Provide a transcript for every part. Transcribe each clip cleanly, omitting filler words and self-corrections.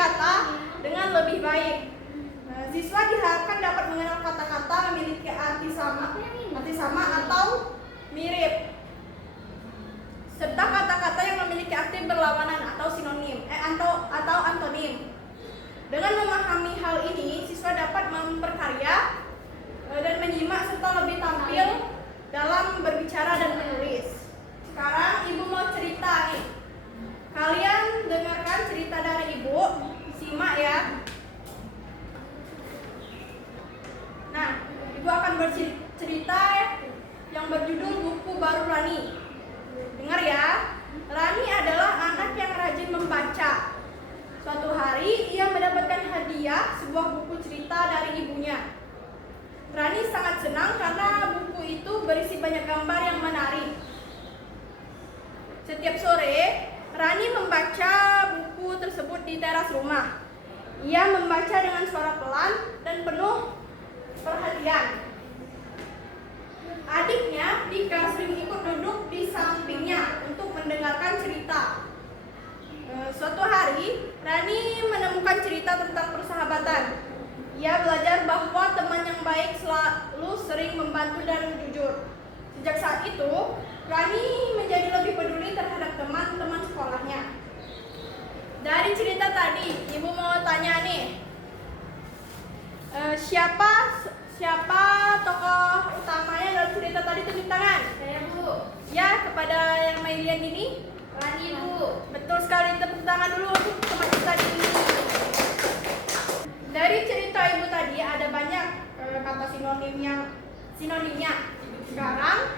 kata dengan lebih baik. Siswa diharapkan dapat mengenal kata-kata memiliki arti sama atau mirip, serta kata-kata yang memiliki arti berlawanan atau sinonim atau antonim. Dengan memahami hal ini, siswa dapat memperkarya dan menyimak serta lebih tampil dalam berbicara dan menulis. Sekarang ibu mau cerita nih. Kalian dengarkan cerita dari ibu, simak ya. Nah, ibu akan bercerita yang berjudul Buku Baru Rani. Dengar ya. Rani adalah anak yang rajin membaca. Suatu hari ia mendapatkan hadiah sebuah buku cerita dari ibunya. Rani sangat senang karena buku itu berisi banyak gambar yang menarik. Setiap sore, Rani membaca buku tersebut di teras rumah. Ia membaca dengan suara pelan dan penuh perhatian. Adiknya, Dika, sering ikut duduk di sampingnya untuk mendengarkan cerita. Suatu hari, Rani menemukan cerita tentang persahabatan. Ia belajar bahwa teman yang baik selalu sering membantu dan jujur. Sejak saat itu, Rani menjadi lebih peduli terhadap teman-teman sekolahnya. Dari cerita tadi, ibu mau tanya nih, siapa tokoh utamanya dalam cerita tadi? Tunjuk tangan. Saya, Bu. Ya, kepada yang main ini. Rani, Bu. Betul sekali, tepuk tangan dulu untuk teman kita ini. Dari cerita ibu tadi ada banyak kata sinonimnya. Sekarang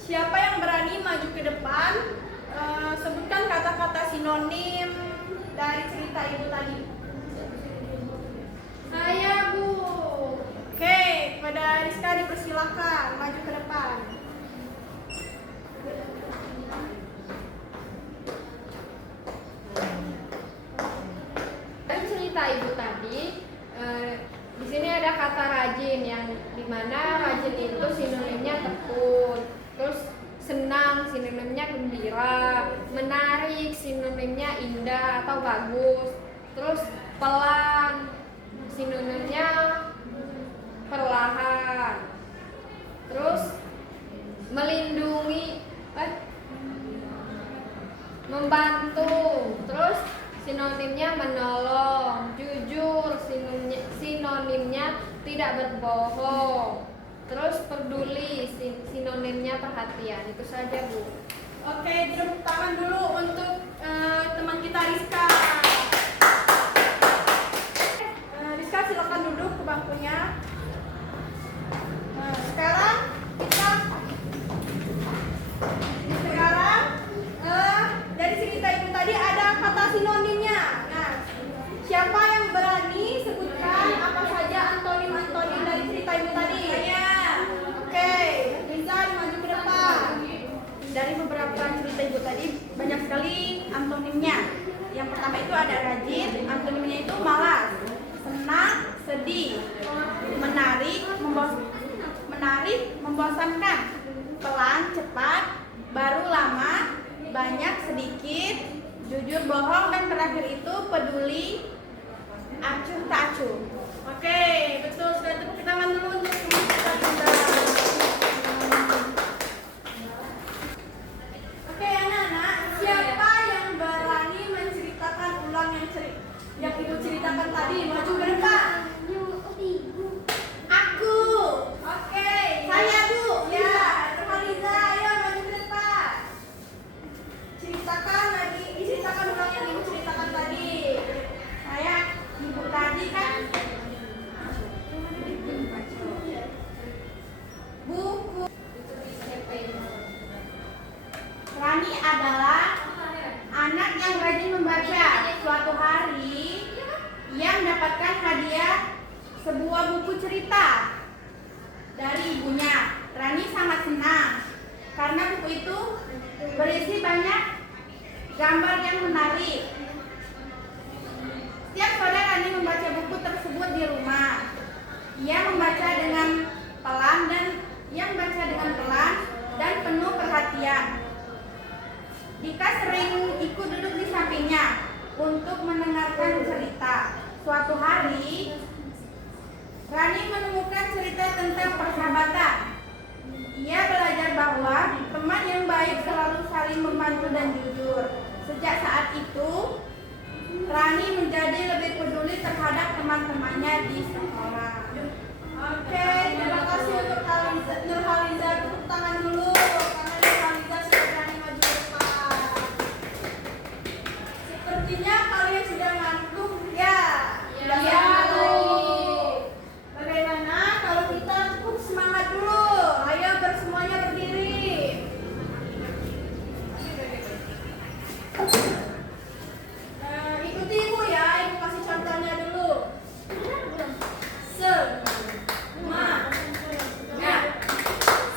siapa yang berani maju ke depan, sebutkan kata-kata sinonim dari cerita ibu tadi. Saya, Bu. Oke, pada Rizka dipersilakan maju ke depan. Dari cerita ibu tadi, di sini ada kata rajin, yang dimana rajin itu sinonimnya tekun, terus senang sinonimnya gembira, menarik sinonimnya indah atau bagus, terus pelan sinonimnya perlahan, terus melindungi, membantu, terus sinonimnya menolong, jujur sinonimnya tidak berbohong, terus peduli sinonimnya perhatian. Itu saja, Bu. Oke, tepuk tangan dulu untuk teman kita Rizka. Rizka silakan duduk ke bangkunya. Sekarang dari cerita ibu tadi ada kata sinonimnya. Nah, siapa yang berani sebutkan apa saja antonim-antonim dari cerita ibu tadi? Saya. Oke, Riza maju ke depan. Dari beberapa cerita ibu tadi banyak sekali antonimnya. Yang pertama itu ada rajin, antonimnya itu malas, senang, sedih, menarik, membosankan, pelan, cepat, baru, lama, banyak, sedikit, jujur, bohong, dan terakhir itu peduli, acuh, tak acuh. Oke, betul. Sudah tepuk tangan dulu untuk teman kita. Oke, anak-anak, siapa yang berani menceritakan ulang yang ibu ceritakan tadi? Maju ke depan. Aku. Oke. Saya, Bu. Ya, teman Liza, ayo maju ke depan. Diceritakan ulang yang ibu ceritakan tadi. Saya ibu tadi kan buku. Rani adalah anak yang rajin membaca. Suatu hari ia mendapatkan hadiah sebuah buku cerita dari ibunya. Rani sangat senang karena buku itu berisi banyak gambar yang menarik. Setiap sore Rani membaca buku tersebut di rumah. Ia membaca dengan pelan dan penuh perhatian. Dika sering ikut duduk di sampingnya untuk mendengarkan cerita. Suatu hari, Rani menemukan cerita tentang persahabatan. Ia belajar bahwa teman yang baik selalu saling membantu dan jujur. Sejak saat itu, Rani menjadi lebih peduli terhadap teman-temannya di sekolah. Oke, terima kasih untuk Nurhaliza. Tepuk tangan dulu karena Nurhaliza sudah berani maju ke depan. Sepertinya kalian sudah ngantuk ya. Iya, Bu. Bagaimana kalau kita cukup semangat dulu? Ayo bersemuanya berdiri. Ikuti ibu ya, ibu kasih contohnya dulu. Semangat.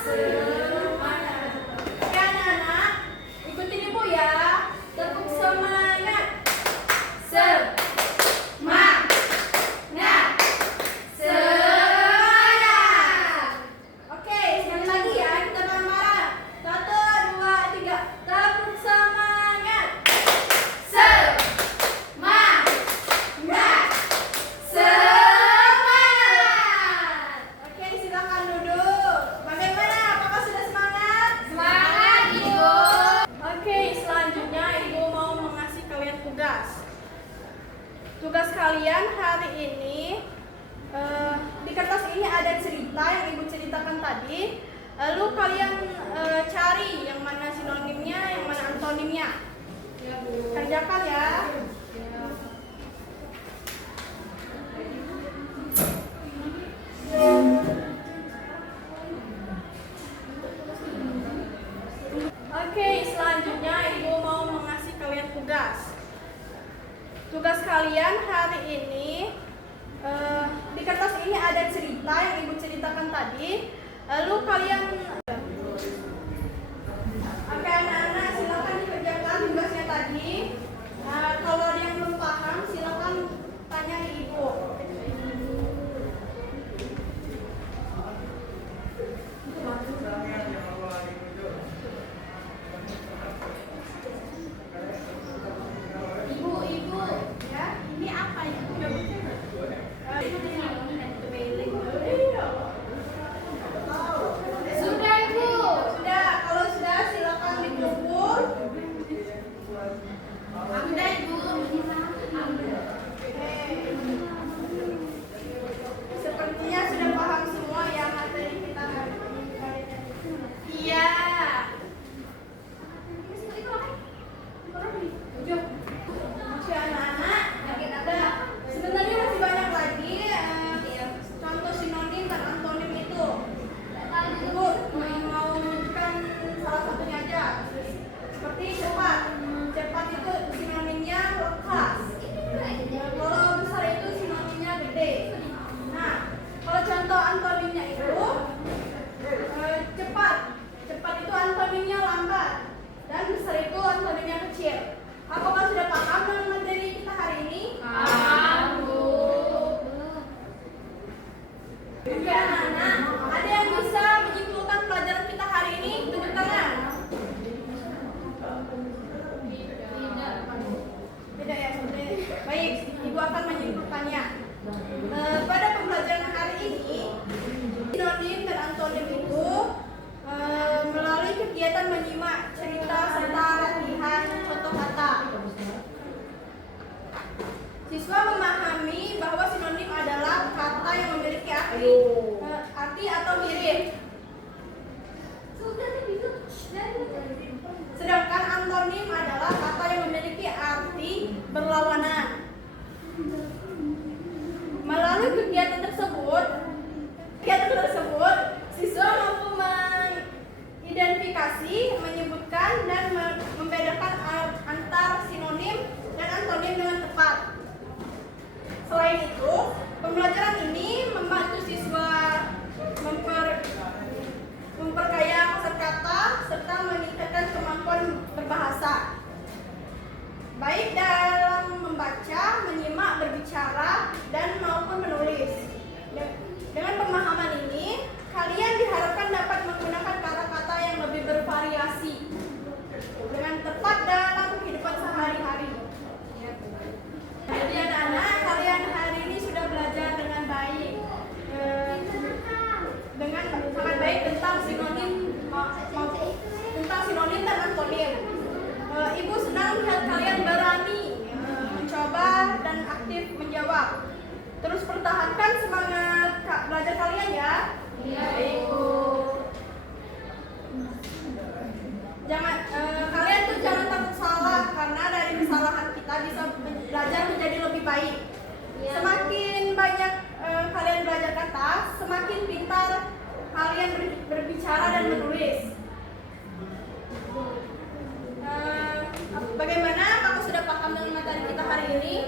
Semangat. Oke anak-anak, ikuti ibu ya. Tepuk semangat. Semangat. Semangat. Oke, sekali lagi ya, kita bareng-bareng. 1, 2, 3. Tepuk semangat. Semangat. Semangat. Oke, silakan duduk. Bagaimana? Apakah sudah semangat? Semangat, Ibu. Oke, selanjutnya Ibu mau mengasih kalian tugas. Tugas kalian hari ini di kertas ini ada cerita yang Ibu ceritakan tadi. Lalu kalian cari yang mana sinonimnya, yang mana antonimnya. Ya, Bu. Kerjakan ya. Ya. Oke, selanjutnya Ibu mau mengasih kalian tugas. Tugas kalian hari ini di kertas ini ada cerita yang Ibu ceritakan tadi. Lalu kalian oke anak-anak, silakan dikerjakan tugasnya tadi. Kalau ada yang belum paham, silakan tanya di Ibu. Ibu, ya, ini apa ya? Sudah, Ibu. Sudah, kalau sudah silakan dikumpul. Sudah, Ibu. Sepertinya sudah paham semua ya materi kita hari ini. Iya. Oke anak-anak, sebenarnya masih banyak lagi contoh sinonim dan antonim itu. Ibu mau menunjukkan salah satunya aja. Seperti cepat. Cepat itu sinonimnya lekas. Kalau besar itu sinonimnya gede. Nah, kalau contoh antonimnya itu cepat. Cepat itu antonimnya lambat. Dan besar itu antonimnya kecil. Apakah sudah paham dengan materi kita hari ini? Paham, Bu. Oke anak-anak, ada yang bisa menyimpulkan pelajaran kita hari ini? Tunjuk tangan. Tidak ya, sudah. Baik, Ibu akan menyimpulkannya. Pada pembelajaran hari ini, sinonim dan antonim itu melalui kegiatan menyimak cerita serta latihan contoh kata. Siswa memahami bahwa sinonim adalah kata yang memiliki arti atau mirip. Sedangkan antonim adalah kata yang memiliki arti berlawanan. Melalui kegiatan tersebut, siswa mampu mengidentifikasi, menyebutkan, dan membedakan antar sinonim dan antonim dengan tepat. Selain itu, pembelajaran ini membantu siswa memperkaya kosakata serta meningkatkan kemampuan berbahasa, baik dalam membaca, menyimak, berbicara, dan maupun menulis. Dengan pemahaman ini, kalian diharapkan dapat menggunakan kata-kata yang lebih bervariasi dengan tepat dalam kehidupan sehari-hari. senang lihat kalian berani mencoba dan aktif menjawab. Terus pertahankan semangat belajar kalian ya. Iya, Ibu. Jangan kalian tuh jangan takut salah, karena dari kesalahan kita bisa belajar menjadi lebih baik. Iya. Semakin banyak kalian belajar kata, semakin pintar kalian berbicara dan menulis. Bagaimana? Kakak sudah paham dengan materi kita hari ini?